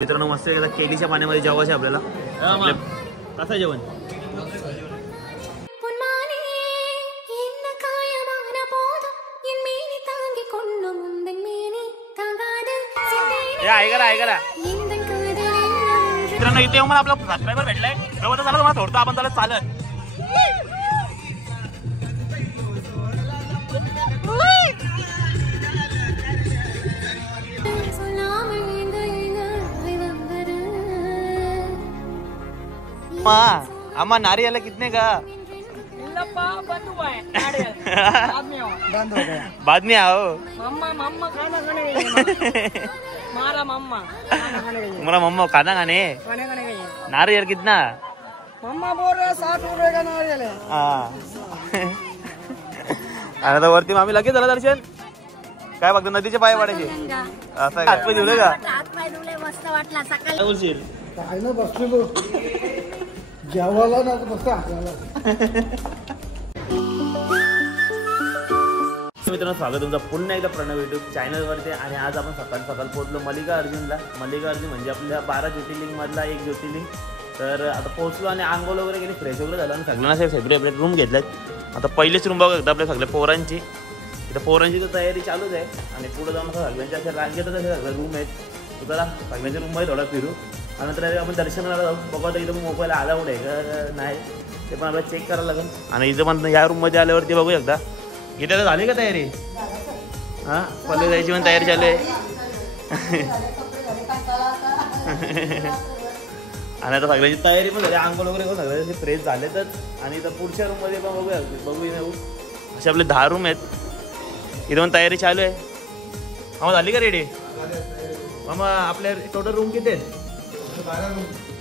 मित्रांनो मस्त एकदा केलीच्या पाण्यामध्ये जेवायचे आपल्याला. कसं जेवण ऐका मित्रांनो इथे येऊन मला आपला सबस्क्रायबर भेटलाय. तेव्हा तर झालं मला थोडं आपण त्याला चालत आम्हा नारियल कितने का बाद में आओ मेरा मम्मा खाना खाने नारियल कितना मम्मा बोल रहे 60 रुपए का नारियल है. आणि आता वरती मामी लगेच झालं दर्शन. काय बघतो नदीचे पाय पडायचे असं हातपाय धुले का मस्त वाटला सकाळी. काय बोलशील काय ना बसलो जेवायला ना मस्त हाताला. मित्रांनो स्वागत तुमचं पुन्हा एकदा प्रणव युट्यूब चॅनलवरती. आणि आज आपण सकाळी पोहोचलो मल्लिकार्जुनला. मल्लिकार्जुन म्हणजे आपल्या 12 ज्योतिर्लिंग मधला एक ज्योतिर्लिंग. तर आता पोहोचलो आणि आंघोळ वगैरे गेली, फ्रेश वगैरे झालं आणि सगळ्यांना सेपरेट रूम घेतल्यात. आता पहिलेच रूम बघा आपल्या सगळ्या पोरांची. इथं पोरांची तर तयारी चालूच आहे आणि पुढे जाऊन सगळ्यांच्या अशा रांगेतच असे सगळे रूम आहेत. तर जरा सगळ्यांच्या रूममध्ये थोडा फिरू आणि नंतर आपण दर्शनाला जाऊ. बघा इथं मोबाईल अलाउड आहे का नाही ते पण आपल्याला चेक करायला लागेल. आणि इथं पण या रूममध्ये आल्यावरती बघू शकता. इथे तर झाली का तयारी? हां पहिले जायची पण तयारी चालू आहे. आणि आता सगळ्याची तयारी पण झाली, आंघोळ वगैरे करून सगळ्याचे फ्रेश झालेतच. आणि इथं पुढच्या रूममध्ये पण बघूया असे आपले 10 रूम आहेत. इथं पण तयारी चालू आहे. मग झाली का रेडी? मग आपल्या टोटल रूम किती आहेत?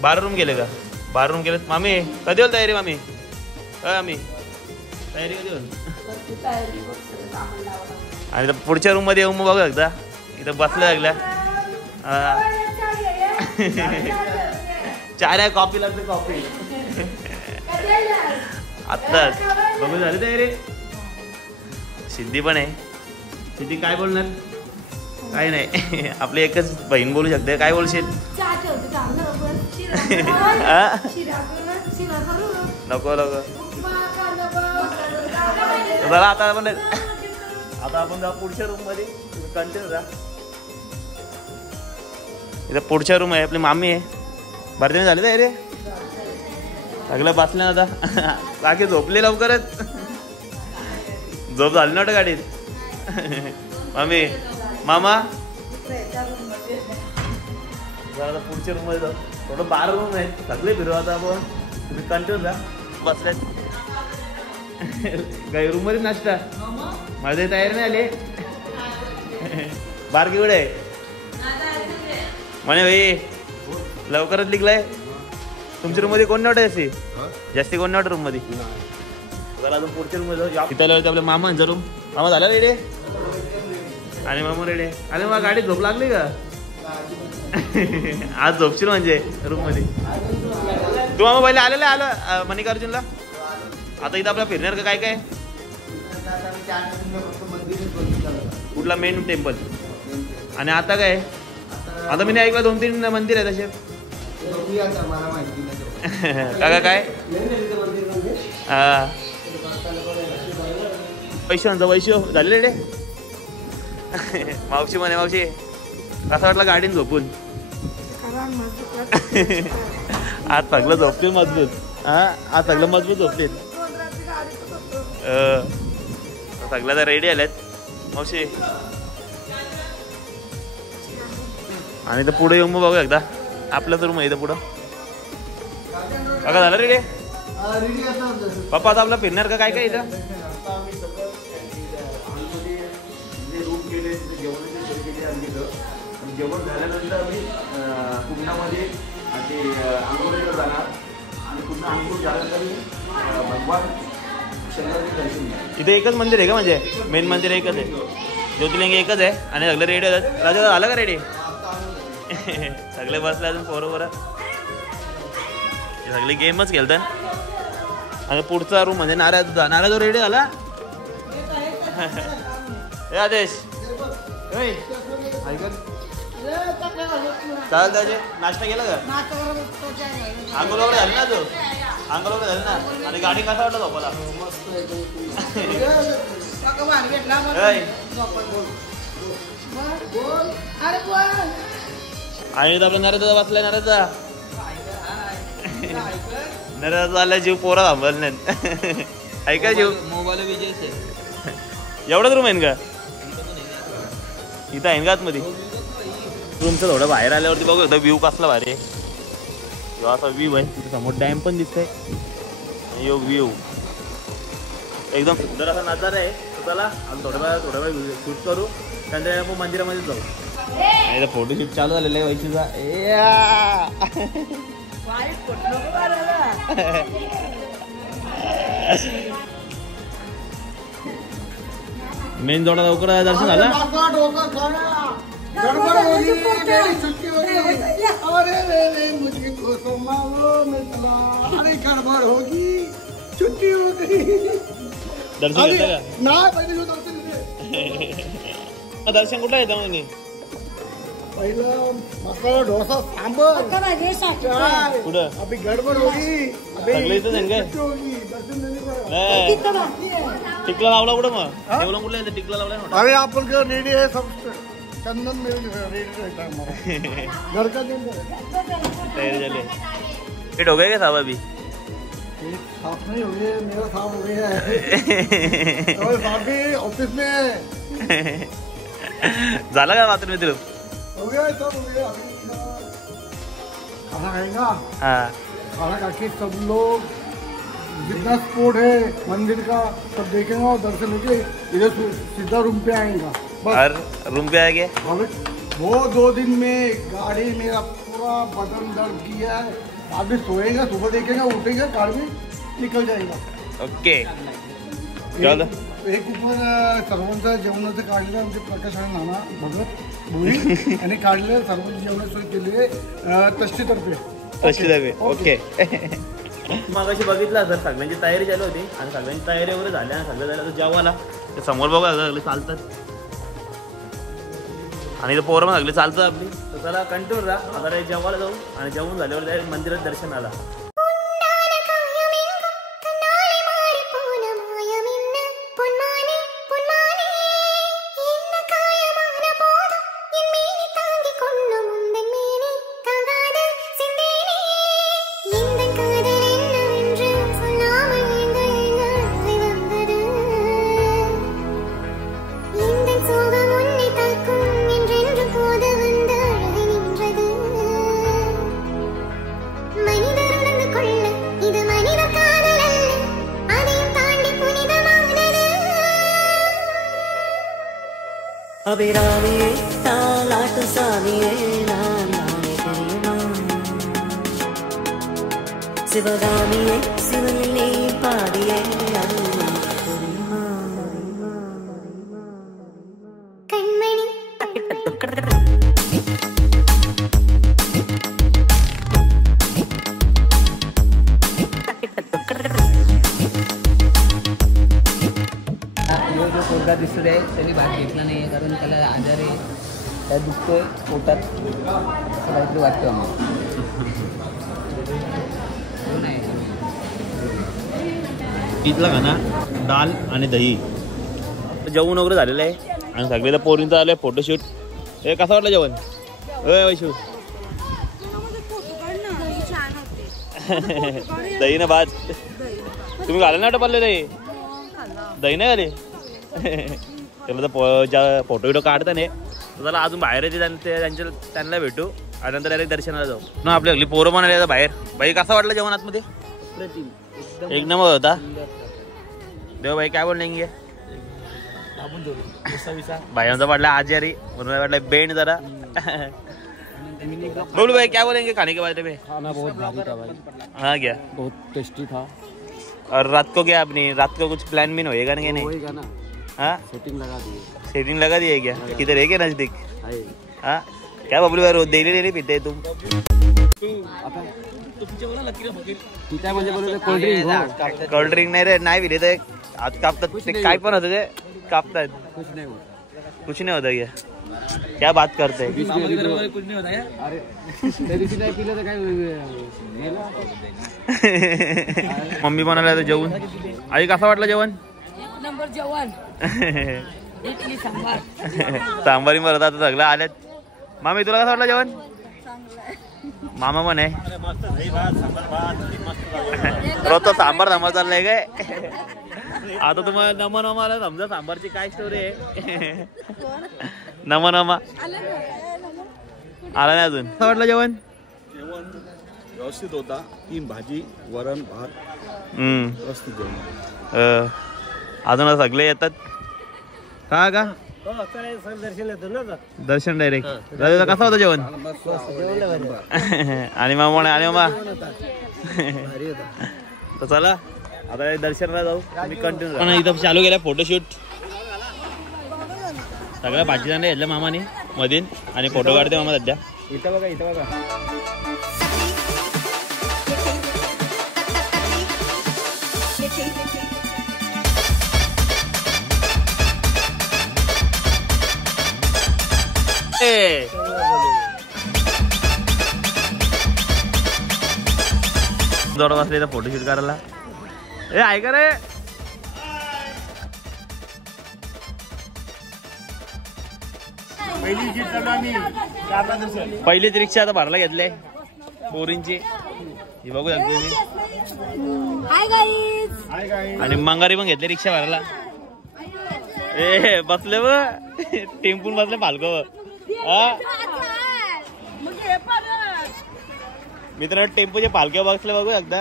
12 रूम गेले का? 12 रूम गेलेत. मामी कधी होईल तयारी? मामी आम्ही तयारी कधी होईल? आणि पुढच्या रूम मध्ये येऊन बघू एकदा. इथं बसल्या लागल्या चार आहे कॉफी लागते कॉफी आत्ताच बघू झाली तयारी. सिद्धी पण आहे. सिद्धी काय बोलणार? काय नाही आपली एकच बहीण बोलू शकते. काय बोलशील? नको नको जरा आता आपण जाऊ पुढच्या रूम मध्ये. कंटिन्यू जा. इथं पुढच्या रूम आहे आपली मामी आहे. भरती झाली तर रे सगळं बसले आता. बाकी झोपले लवकरच. झोप झाली ना गाडीत. मामी मामा जरा पुढच्या रूम मध्ये जाऊ. थोडं 12 रूम आहेत सगळे फिरू आता आपण. तुम्ही कंटिन्यू जा. बसल्यात काही रूम मध्ये नाश्ता माझी तयारी नाही आली. बारकी वेळ आहे म्हणे भाई लवकरच निघलाय. तुमच्या रूम मध्ये कोण नव्हतं जास्ती कोण नव्हतं रूम मध्ये. जरा अजून पुढच्या रूम मध्ये जाऊ. तिथं आपल्या मामांचा रूम. मामा झाला रेडी आणि मामा रेडी. अरे मग गाडीत झोप लागली का? आज झोपशील म्हणजे रूम मध्ये. तू मामा पहिले आलं मल्लिकार्जुनला. आता इथं आपल्या फिरणार का काय काय? कुठला मेन टेम्पल? आणि आता काय? आता मी ऐकलं 2-3 मंदिर आहेत असे. काका काय वैशिव झाले रे. मावशी म्हणे मावशी कसं वाटलं गाडीन झोपून? आज सगळं झोपतील मजबूत. आज सगळं मजबूत झोपतील. सगळ्या तर रेडी आल्यात मावशी. आणि तर पुढे येऊन बघू एकदा आपल्याच रूम आहे इथं पुढं. बघा झालं रेडी पप्पा. आता आपला फिरणार का काय काय इथं? जेवण झाल्यानंतर आम्ही कुंडामध्ये आंघोळीवर जाणार आणि पुन्हा आंघोळ झाल्यानंतर भगवान शंकराचे दर्शन. इथे एकच मंदिर आहे का? म्हणजे मेन मंदिर एकच आहे, ज्योतिर्लिंग एकच आहे. आणि सगळे रेडी होतात. राजा झालं का रेडी? सगळे बसले अजून बरोबर. सगळे गेमच खेळतात. आणि पुढचा रूम म्हणजे नारळ जो रेडी झाला. आदेश ऐकत चालेल त्याचे नाश्ता केला का आंघोळ वगैरे झाली ना तू आंघोळ वगैरे झाली ना आणि गाडी कसा वाटत झोपाला आणि आपल्या नरेचा वाचलाय नरेचा नरेचा चाललाय जीव पोरा थांबल नाही ऐका जीव मोबाईल विजय एवढाच रूम आहे का इथं आहे का आतमध्ये रूमचं थोडं बाहेर आल्यावरती बघू होतं व्ह्यू कसला भारी आहे किंवा असा व्ह्यू आहे तिथे समोर डॅम पण दिसतंय यो व्ह्यू एकदम सुंदर असा नजारा आहे तर चला आम्ही थोडा वेळ शूट करू त्यानंतर आपण मंदिरामध्ये जाऊ आणि फोटोशूट चालू झालेलं आहे वैशीचा मेन जोडा लवकर दर्शन झालं गड़बड़ होगी मेरी छुट्टी होगी अरे रे मुझे को मारो मिला अरे गड़बड़ होगी छुट्टी हो गई दर्शन घेतलं का ना पहिले जो दर्शन दर्शन कुठं येतं म्हणजे पहिलं मसाला डोसा सांबर चाय कुठं अभी गड़बड़ होगी सगळं इथंच आहे काय? छुट्टी होगी दर्शन देने का टिकला लावला कुठं मग देवला कुठलं येतं टिकला लावलाय ना अरे अपन का रेडी है सब चंदन में रेडी रहता है हमारा घर का दिन तैयारी झाली फिट हो गए क्या साहब अभी साफ नहीं हो गया मेरा साफ हो गया है और साफ भी ऑफिस में झाला का मात्र मित्र हो गया सब हो गया खाना खाएगा हा खाना खा के सब लोग जितना स्पॉट है मंदिर का सब देखेंगे और दर्शन लेके इधर सीधा रूम पे आएगा और रूम पे आ गया वो 2 दिन में गाड़ी मेरा पूरा बदन दर्द किया है अभी सोएगा सुबह देखेगा उठेगा कार में निकल जाएगा ओके चल एक ऊपर सर्वांचं जेवणाचं काढलं आमचे प्रकाश आणि नाना भगत भोई आणि काढलं सर्वांची जेवणाची सोय केली आहे तष्टीतर्फे ओके मग अशी बघितलं तर सगळ्यांची तयारी झाली होती आणि सगळ्यांची तयारी वगैरे झाली आणि सगळं झालं तर जेवायला ते समोर बघा सगळे चालतात आणि इथं पोरं सगळे चालतात आपली तर चला कंटिन्यू राहा आता जेवायला जाऊ आणि जेवून झाल्यावर डायरेक्ट मंदिरात दर्शनाला அபிராமியே தாலாட்டு சாமியே நான் நானே தெரியுமா சிவகாமியே சிவனிலே பாடியே அது உனக்கு தெரியுமா கண்மணி जो पोरगा दिसतोय त्यांनी भाग घेतला नाही कारण त्याला आजार आहे त्या दुखतोय पोटात असं काहीतरी वाटतं आम्हाला इथला खाना दाल आणि दही जेवण वगैरे झालेलं आहे आणि सगळे तर पोरींचं आलं आहे फोटोशूट हे कसं वाटलं जेवण वैशू दही ना भात तुम्ही घाला ना पडले रे दही नाही आले त्याला तर फोटो विटो काढता नाही त्याला अजून बाहेर येते त्यांना भेटू आणि नंतर डायरेक्ट दर्शनाला जाऊ ना आपली अगली पोरं म्हणाले बाहेर बाई कसा वाटलं जेवण आतमध्ये एक नंबर होता देव भाई काय बोलणे भाई पडला आजारी म्हणून वाटलं बेंड जरा बोलू भाई क्या बोलेंगे खाने के बारे में खाना बहुत भारी था भाई हाँ क्या बहुत टेस्टी था और रात को क्या अपनी रात को कुछ प्लान भी होएगा ना नहीं होएगा ना हाँ सेटिंग लगा दिए सेटिंग लगा दी है क्या किधर है क्या नजदीक हाँ क्या बबलू भाई रोज डेली डेली पीते तुम पिता म्हणजे बोलतो कोल्ड ड्रिंक कोल्ड ड्रिंक नाही रे नाही पिले तर हात कापतात ते काय पण होतं ते कापतात कुछ नहीं होता कुछ नाही होतं क्या क्या बात करते अरे त्या दिवशी नाही पिलं तर काय मम्मी बनवलं तर जेवण. आई कसं वाटलं जेवण? नंबर जेवण इडली सांबार सांबारी मरत आता सगळं आल्यात. मामी तुला कसं वाटलं जेवण? मामा पण आहे. रोजचा सांबार धमा चाललाय काय? आता तुम्हाला नमनामाला समजा सांबारची काय स्टोरी आहे. नमनामा आला नाही अजून. कसं वाटलं जेवण? जेवण व्यवस्थित होता. 3 भाजी वरण भात व्यवस्थित जेवण. अजून सगळे येतात का का दर्शन डायरेक्ट. कसं होतं जेवण? आणि मामा आणि मामा तर चला आता दर्शनला जाऊ. मी कंटिन्यू इथं चालू केलं फोटोशूट. सगळ्या भाजीला घेतल्या मामाने मधीन आणि फोटो काढते मामा सध्या. इथं बघा इथं बघा. जोरात बसले तर फोटोशूट करायला. ए ऐका रे पहिलीच रिक्षा आता भरला घेतले बोरींची. ही बघू शकतो मी. हाय गाईज आणि मंगारी पण घेतले रिक्षा भरायला. ए बसले व टेम्पून बसले पालको. मित्रांनो टेम्पोचे पालख्या बसले बघू एकदा.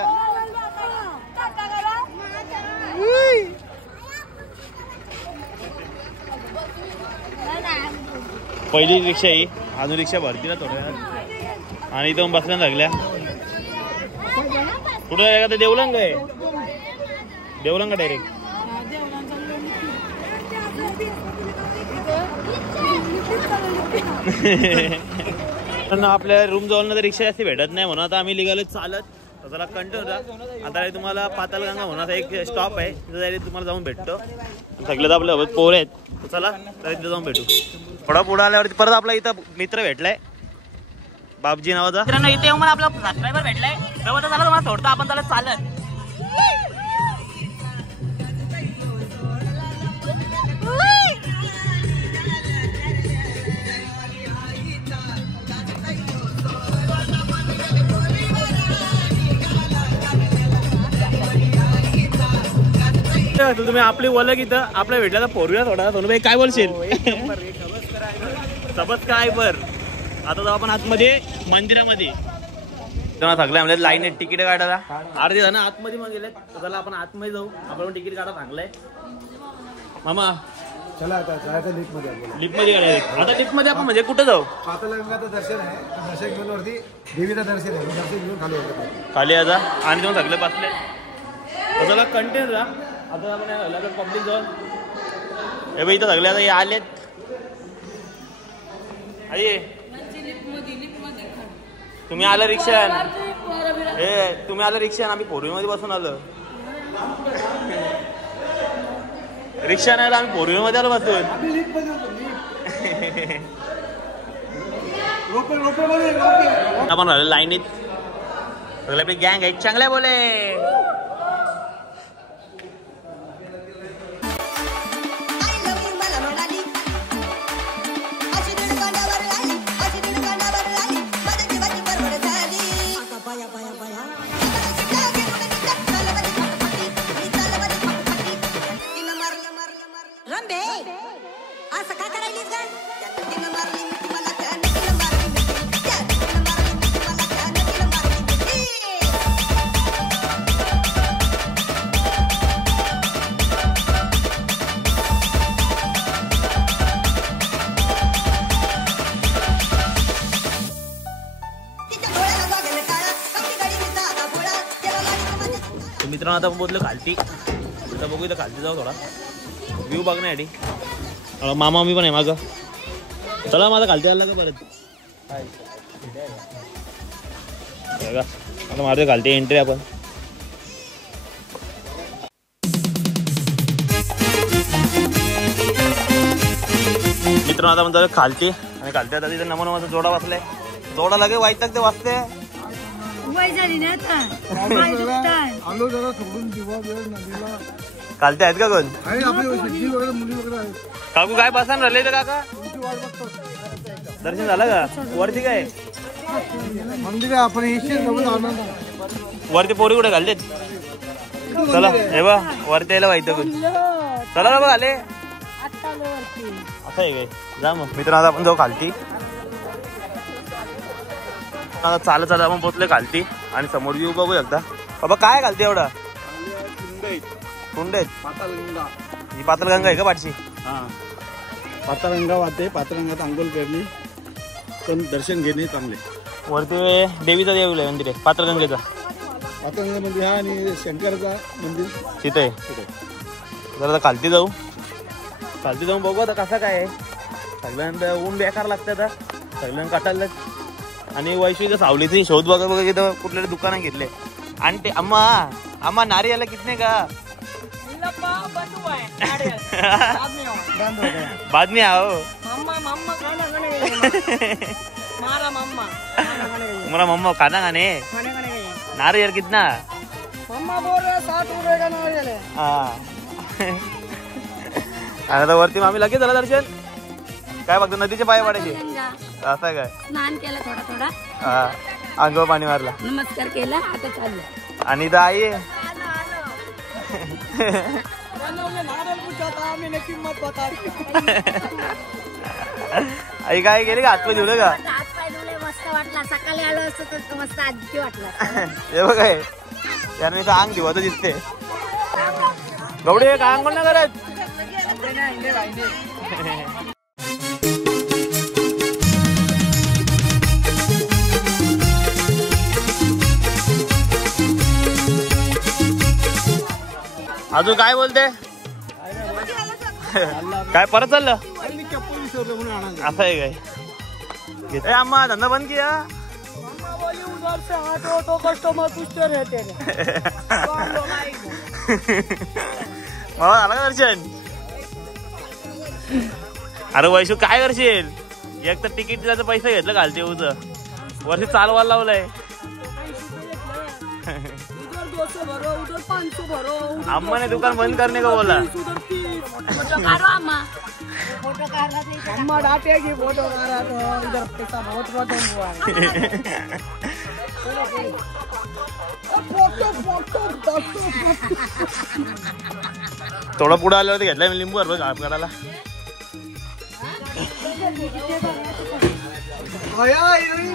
पहिली रिक्षा ही अजून रिक्षा भरती ना थोड्या. आणि इथं बसल्या लागल्या. कुठं आहे का? देवलंग आहे. देवलंग डायरेक्ट. आपल्या रूम जवळ तर रिक्षा जास्त भेटत नाही म्हणून आता आम्ही निघालो चालत. त्याला कंटिन्यू आता तुम्हाला पातालगंगा म्हणून एक स्टॉप आहे तिथे तुम्हाला जाऊन भेटतो. सगळे तर आपल्या पोर आहेत. चला तर तिथे जाऊन भेटू. थोडा पुढे आल्यावरती परत आपला इथं मित्र भेटलाय बापजी नावाचा. मित्रांनो इथे येऊन मला आपला सबस्क्रायबर भेटलाय. तेव्हा तर तुम्हाला सोडतो आपण त्याला चालत. तुम्ही आपली ओळख इथं आपल्या भेटला तर पोरूया थोडा. सोनूबाई काय बोलशील? सबस्क्रायबर. आता जाऊ आपण आतमध्ये मंदिरामध्ये. सगळे म्हणजे लाईन तिकीट काढायला अर्धे जण आतमध्ये मग गेले. चला आपण आतमध्ये जाऊ. आपण तिकीट काढा सांगलंय मामा. चला आता जायचं लिफ्टमध्ये. लिफ्टमध्ये काढायचं. आता लिफ्टमध्ये आपण म्हणजे कुठं जाऊ? पातालगंगाचं दर्शन आहे. दर्शन घेऊन वरती देवीचं दर्शन आहे. दर्शन घेऊन खाली होतं खाली आता आणि जाऊन सगळे बसले. चला कंटेन जा. आता आपण पब्लिक जाऊन हे बाई इथं सगळे आता हे आलेत. आई तुम्ही आलं रिक्षा. हे तुम्ही आलं रिक्षा. आम्ही फोरव्हीलमध्ये बसून आलो. रिक्षा नाही आम्ही फोरव्हीलमध्ये आलो बसून. आपण राहिलो लाईनीत. सगळे आपली गँग आहे. चांगल्या बोले. मित्रांनो आता आपण बोललो खालती. आता बघू इथं खालती जाऊ थोडा व्ह्यू बघण्यासाठी. मामा मी पण आहे मागं. चला माझा खालती आला का परत बघा. आता माझ्या खालती एंट्री आपण. मित्रांनो आता म्हणतो खालती आणि खालती आता तिथे नमन माझा जोडा वाचलाय. जोडा लगे वाईट ते वाचते. वय झाली ना आता. आलो जरा सोडून दिवा वेळ नदीला. खालते आहेत का कोण? आहे आपली सिद्धी वगैरे मुली वगैरे आहेत. काकू काय बसान राहिले तर काका? तुमची वाट बघतात. दर्शन झालं का? वरती काय मंदिर आहे आपण येशील जवळ आनंद आहे. वरती पोरी कुठे घालतेत? चला हे बा वरती यायला माहिती कोण. चला ना बघ आले. असं आहे काय? जा मग मित्रांनो आता आपण जाऊ खालती. आता चालत चालत आपण पोचले खालती आणि समोर व्ह्यू बघू शकता. बाबा काय घालते एवढा? कुंड आहेत. पाताळगंगा. ही पाताळगंगा आहे का पाठची? हा पाताळगंगा वाहते. पाताळगंगात आंघोळ करणे पण दर्शन घेणे चांगले. वरती देवीचा देऊळ आहे मंदिर आहे पाताळगंगेचा. पाताळगंगामध्ये हा आणि शंकरचा मंदिर तिथे आहे. जरा आता खालती जाऊ. खालती जाऊन बघू आता कसा काय आहे. सगळ्यांना ऊन बेकार लागतं आता. सगळ्यांना कटायला आणि वैश्विक सावलीची शोध बघा बघा इथं कुठल्या दुकानात घेतले. आणि ते अम्मा नारी याला कितने का? बाद में आओ. मेरा मम्मा खाना खाने नारियल कितना? मम्मा बोल रहे 60 रुपये का नारियल है. आता वरती मामी लगेच झालं दर्शन. काय बघतो नदीच्या पाया पडायचे असं काय? स्नान केलं थोडा थोडा. हा अंगावर पाणी मारला. नमस्कार केला आता चाललं. आणि इथं आई आई काय गेली का? हातपाय धुले का? हात पाय धुले मस्त वाटला. सकाळी आलो असतो तर मस्त आजी वाटला. हे बघ आहे त्याने इथं अंग दिवत दिसते. गवडे काय अंग ना करत. अजून काय बोलते? काय परत चाललं असं आहे काय? ए अम्मा धंदा बंद किया. कस्टमर पूछते रहते हैं. मला आला का दर्शन? अरे वैशू काय करशील? एक तर तिकीट दिल्याचं पैसे घेतलं घालते उच वर्षी चालवायला लावलंय. उधर 500 भरो. अम्मा ने दुकान बंद करने का बोला. फोटो काढो अम्मा. फोटो काढला अम्मा डांटेगी. फोटो काढा तो इधर पैसा बहुत खत्म हुआ है. थोडं पुढे आल्यावरती घेतलाय मी लिंबू बघ आप काढायला.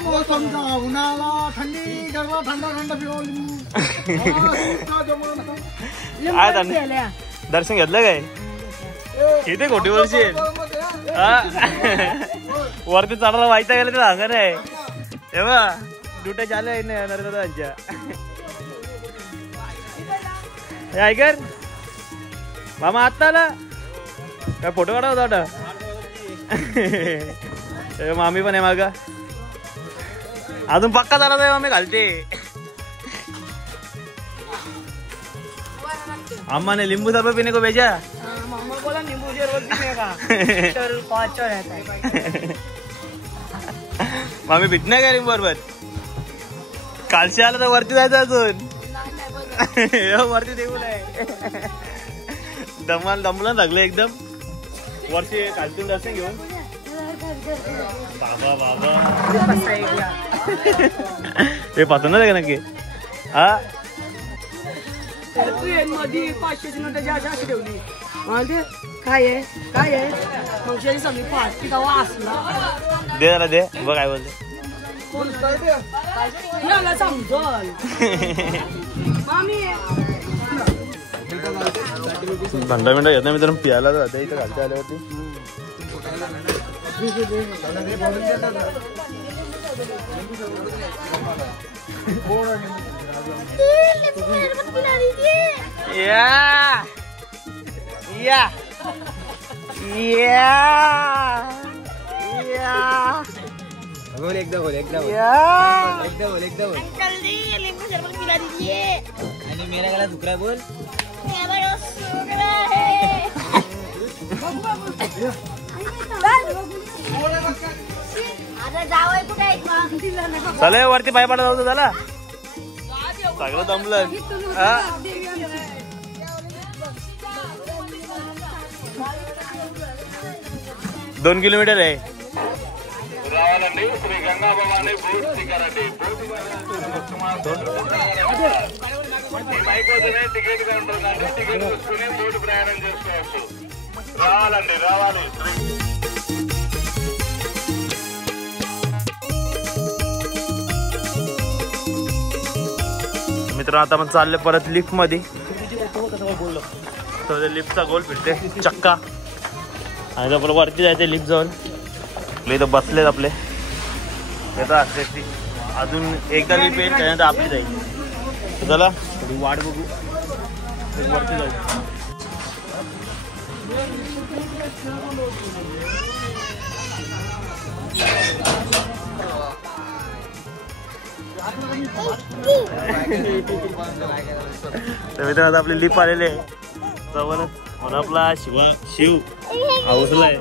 मौसम का उन्हाळा थंडी गरबा थंडा थंडा पिऊन दर्शन घेतलं काय? किती खोटी वर्षी वरती चढायला व्हायचं गेलं तर अंगण आहे. हे बा दुटे चालू आहे नर्मदांच्या. ऐकर मामा आत्ता आला काय? फोटो काढा होता. मामी पण आहे मागा. अजून पक्का झाला नाही मामी घालते. अम्मा ने नींबू शरबत पीने को भेजा. मम्मा बोला नींबू शरबत पीने का. 5 रहता है. मामी भेटणार का नींबू शरबत? कालशी आला तर वरती जायचं अजून. वरती देऊन आहे दमला लागलं एकदम. वर्षी कालतून दर्शन घेऊन बाबा बाबा ते पसंत आहे का नक्की? हा मध्ये 500ची नोट अशी ठेवली. काय आहे काय आहे मग सगळी पाच गावा असला. दे जरा दे बघ काय बोलते. याला समजल मामी. घंटा मिनटं घेत नाही मित्रांनो. पियाला जाते इथं घालते आल्यावरती. या या या या बोल एकदा बोल एकदा बोल या एकदा बोल एकदा बोल. आणि मेरा गला दुखरा बोल. आता जावई कुठे आहेत मग? चला वरती पाय पाडा जाऊ झाला सगळं जमलं. 2 किलोमीटर आहे. मित्र आता आपण चालले परत लिफ्ट मध्ये. लिफ्टचा गोल फिरते चक्का आणि आपलं वरती जायचं लिफ्ट जाऊन आपले इथं बसलेत आपले येतात असते ती अजून एकदा लिफ्ट येईल त्यानंतर आपली जाईल. चला थोडी वाट बघू वरती जाऊ. तर मित्रांनो आता आपली लिफ्ट आलेली आहे जवळच म्हणून आपला शिव हाऊसलाय.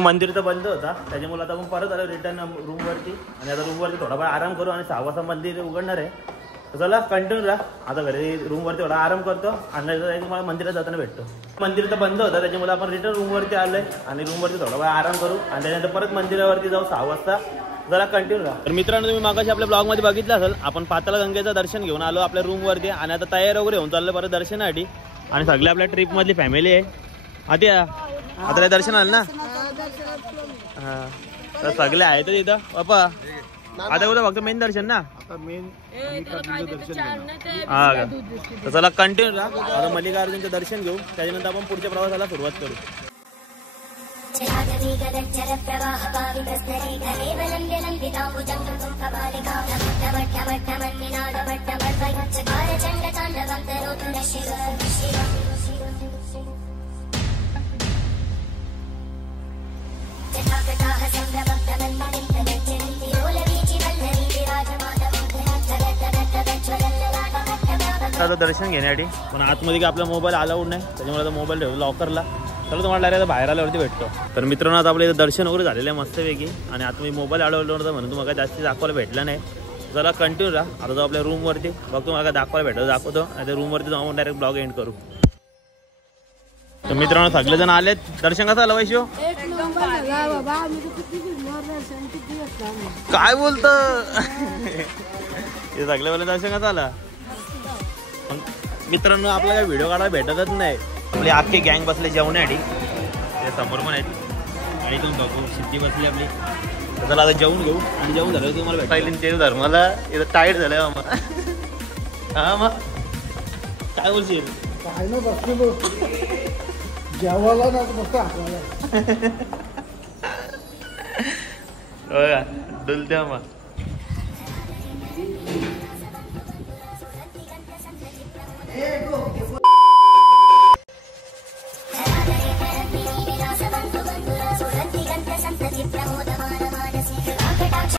मंदिर तर बंद होता त्याच्यामुळे आता आपण परत आलो रिटर्न रूमवरती आणि आता रूमवरती थोडाफार आराम करू आणि 6 वाजता मंदिर उघडणार आहे. तर चला कंटिन्यू राहा. आता घरी रूमवरती थोडा आराम करतो आणि तुम्हाला मंदिरात जाताना भेटतो. मंदिर तर बंद होता त्याच्यामुळे आपण रिटर्न रूमवरती आलोय आणि रूमवरती थोडाफार आराम करू आणि त्यानंतर परत मंदिरावरती जाऊ 6 वाजता. जरा कंटिन्यू राहा. तर मित्रांनो तुम्ही मागाशी आपल्या ब्लॉगमध्ये बघितलं असेल आपण पाताळगंगेचं दर्शन घेऊन आलो आपल्या रूमवरती आणि आता तयार वगैरे होऊन चाललं परत दर्शनासाठी आणि सगळे आपल्या ट्रिपमधली फॅमिली आहे. आता दर्शन आलं ना. हा तर सगळे आहेत तिथं बापा. आता उद्या फक्त मेन दर्शन ना. हा का तर चला कंटिन्यू राहा. आता मल्लिकार्जुनचं दर्शन घेऊ त्याच्यानंतर आपण पुढच्या प्रवासाला सुरुवात करू. आता दर्शन घेण्यासाठी पण आतमध्ये आपला मोबाईल अलाउड नाही त्याच्यामुळे आता मोबाईल ठेवतो लॉकरला. तर तुम्हाला डायरेक्ट बाहेर आल्यावरती भेटतो. तर मित्रांनो आता आपलं इथं दर्शन वगैरे झालेलं आहे मस्तपैकी आणि आता मी मोबाईल अलाउड नव्हतं म्हणून तुम्हाला जास्ती दाखवायला भेटलं नाही. जरा कंटिन्यू राहा. आता जाऊ आपल्या रूमवरती बघ तुम्हाला दाखवायला भेटतो दाखवतो आणि त्या रूमवरती जाऊन डायरेक्ट ब्लॉग एंड करू. तर मित्रांनो सगळेजण आलेत. दर्शन कसं आलं वैशिव? काय बोलत हे सगळे दर्शन कसं आलं? मित्रांनो आपल्याला काही व्हिडिओ काढायला भेटतच नाही. आपली अख्खी गँग बसले जेवण्यासाठी ते समोर पण आहेत आणि तुम्ही बघू सिद्धी बसली आपली. तर चला आता जेवून घेऊ आणि जेवून झालं तुम्हाला भेटायला ते धर्माला इथं टाईट झालंय मग. हा मग काय बोलशील? काय ना बसलो जेवायला ना मस्त डुलत्या मग